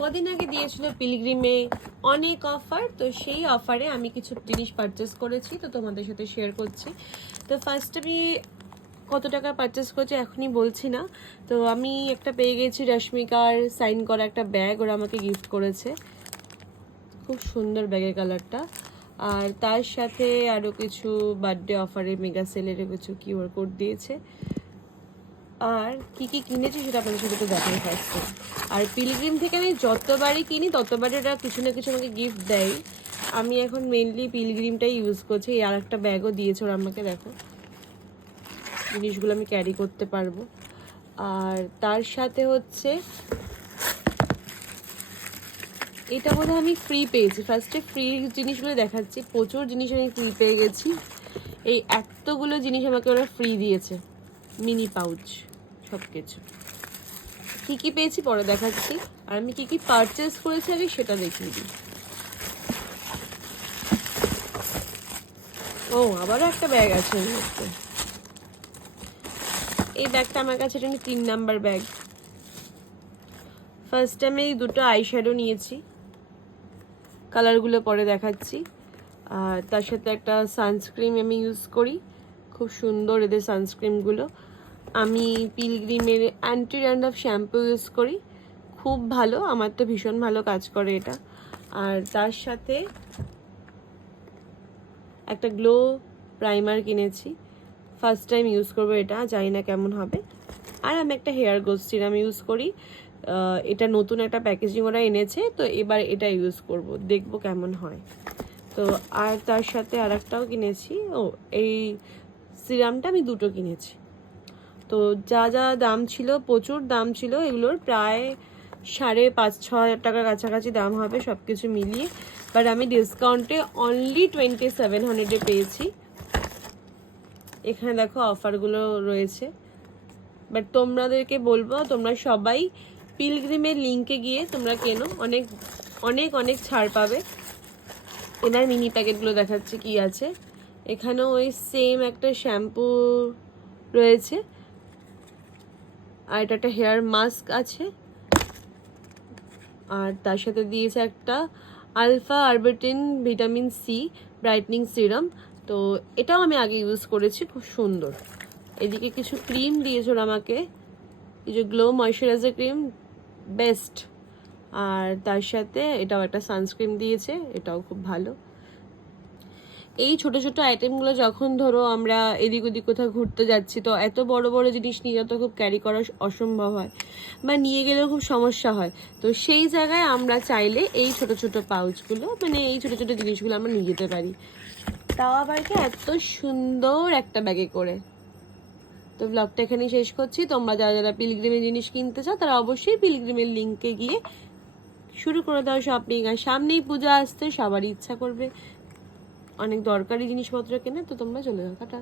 কদিন আগে দিয়েছিল পিলগ্রিমে অনেক অফার, তো সেই অফারে আমি কিছু জিনিস পারচেস করেছি, তো তোমাদের সাথে শেয়ার করছি। তো ফার্স্ট আমি কত টাকা পারচেস করেছি এখনই বলছি না। তো আমি একটা পেয়ে গেছি রশ্মিকার সাইন করা একটা ব্যাগ, ওরা আমাকে গিফট করেছে, খুব সুন্দর ব্যাগের কালারটা। আর তার সাথে আরও কিছু বার্থডে অফারে মেগা সেলের কিছু কিউআর কোড দিয়েছে। আর কি কি কিনেছি সেটা আপনাদের সাথে তো দেখাই ফার্স্টে। আর পিলগ্রিম থেকে আমি যতবারই কিনি ততবারই ওরা কিছু না কিছু আমাকে গিফট দেয়। আমি এখন মেনলি পিলগ্রিমটাই ইউজ করছি। আর একটা ব্যাগও দিয়েছে ওরা আমাকে, দেখো জিনিসগুলো আমি ক্যারি করতে পারবো। আর তার সাথে হচ্ছে এটা বোধহয় আমি ফ্রি পেয়েছি। ফার্স্টে ফ্রি জিনিসগুলো দেখাচ্ছি, প্রচুর জিনিস আমি ফ্রি পেয়ে গেছি। এই এতগুলো জিনিস আমাকে ওরা ফ্রি দিয়েছে, মিনি পাউচ সব কিছু। কী কী পেয়েছি পরে দেখাচ্ছি, আর আমি কী কী পারচেস করেছি আগে সেটা দেখিয়ে দিই। ও আবারও একটা ব্যাগ আছে এর মধ্যে। এই ব্যাগটা আমার কাছে এটা 3 নাম্বার ব্যাগ। ফার্স্ট আমি এই দুটো আইশ্যাডো নিয়েছি, কালারগুলো পরে দেখাচ্ছি। আর তার সাথে একটা সানস্ক্রিন আমি ইউজ করি, খুব সুন্দর এদের সানস্ক্রিনগুলো। আমি পিলগ্রিমের অ্যান্টি র্যান্ডাফ শ্যাম্পু ইউজ করি, খুব ভালো, আমার তো ভীষণ ভালো কাজ করে এটা। আর তার সাথে একটা গ্লো প্রাইমার কিনেছি, ফার্স্ট টাইম ইউজ করবো এটা, জানি না কেমন হবে। আর আমি একটা হেয়ার গ্রোথ সিরাম ইউজ করি, এটা নতুন একটা প্যাকেজিং ওরা এনেছে, তো এবার এটা ইউজ করব, দেখবো কেমন হয়। তো আর তার সাথে আর একটাও কিনেছি, এই সিরামটা আমি দুটো কিনেছি। তো যা যা দাম ছিল, প্রচুর দাম ছিল এগুলোর, প্রায় 5,500-6 হাজার টাকার কাছাকাছি দাম হবে সব কিছু মিলিয়ে। বাট আমি ডিসকাউন্টে অনলি 2700-এ পেয়েছি। এখানে দেখো অফারগুলো রয়েছে। বাট তোমাদেরকে বলবো তোমরা সবাই পিলগ্রিমের লিঙ্কে গিয়ে তোমরা কেনো, অনেক অনেক অনেক ছাড় পাবে। এবার মিনি প্যাকেটগুলো দেখাচ্ছি কি আছে। এখানেও ওই সেম একটা শ্যাম্পু রয়েছে, আর এটা একটা হেয়ার মাস্ক আছে। আর তার সাথে দিয়েছে একটা alpha arbutin vitamin C brightening serum, তো এটাও আমি আগে ইউজ করেছি, খুব সুন্দর। এদিকে কিছু ক্রিম দিয়েছে আমাকে, এই যে গ্লো ময়শ্চারাইজার ক্রিম, বেস্ট। আর তার সাথে এটাও একটা সানস্ক্রিন দিয়েছে, এটাও খুব ভালো। এই ছোট ছোট আইটেমগুলো যখন ধরো আমরা এদিক ওদিক কোথাও ঘুরতে যাচ্ছি, তো এত বড় বড় জিনিস নিয়ে তো খুব ক্যারি করা অসম্ভব হয়, বা নিয়ে গেলেও খুব সমস্যা হয়। তো সেই জায়গায় আমরা চাইলে এই ছোট ছোট পাউচগুলো, মানে এই ছোট ছোট জিনিসগুলো আমরা নিয়ে যেতে পারি, তাও আবার কি এত সুন্দর একটা ব্যাগে করে। তো ব্লগটা এখানেই শেষ করছি। তোমরা যারা যারা পিলগ্রিমের জিনিস কিনতে চাও তারা অবশ্যই পিলগ্রিমের লিঙ্কে গিয়ে শুরু করে দাও শপিং। আর সামনেই পূজা আসতে, সবারই ইচ্ছা করবে অনেক দরকারি জিনিসপত্র কেনে, তো তোমরা চলে যাও। টাটা।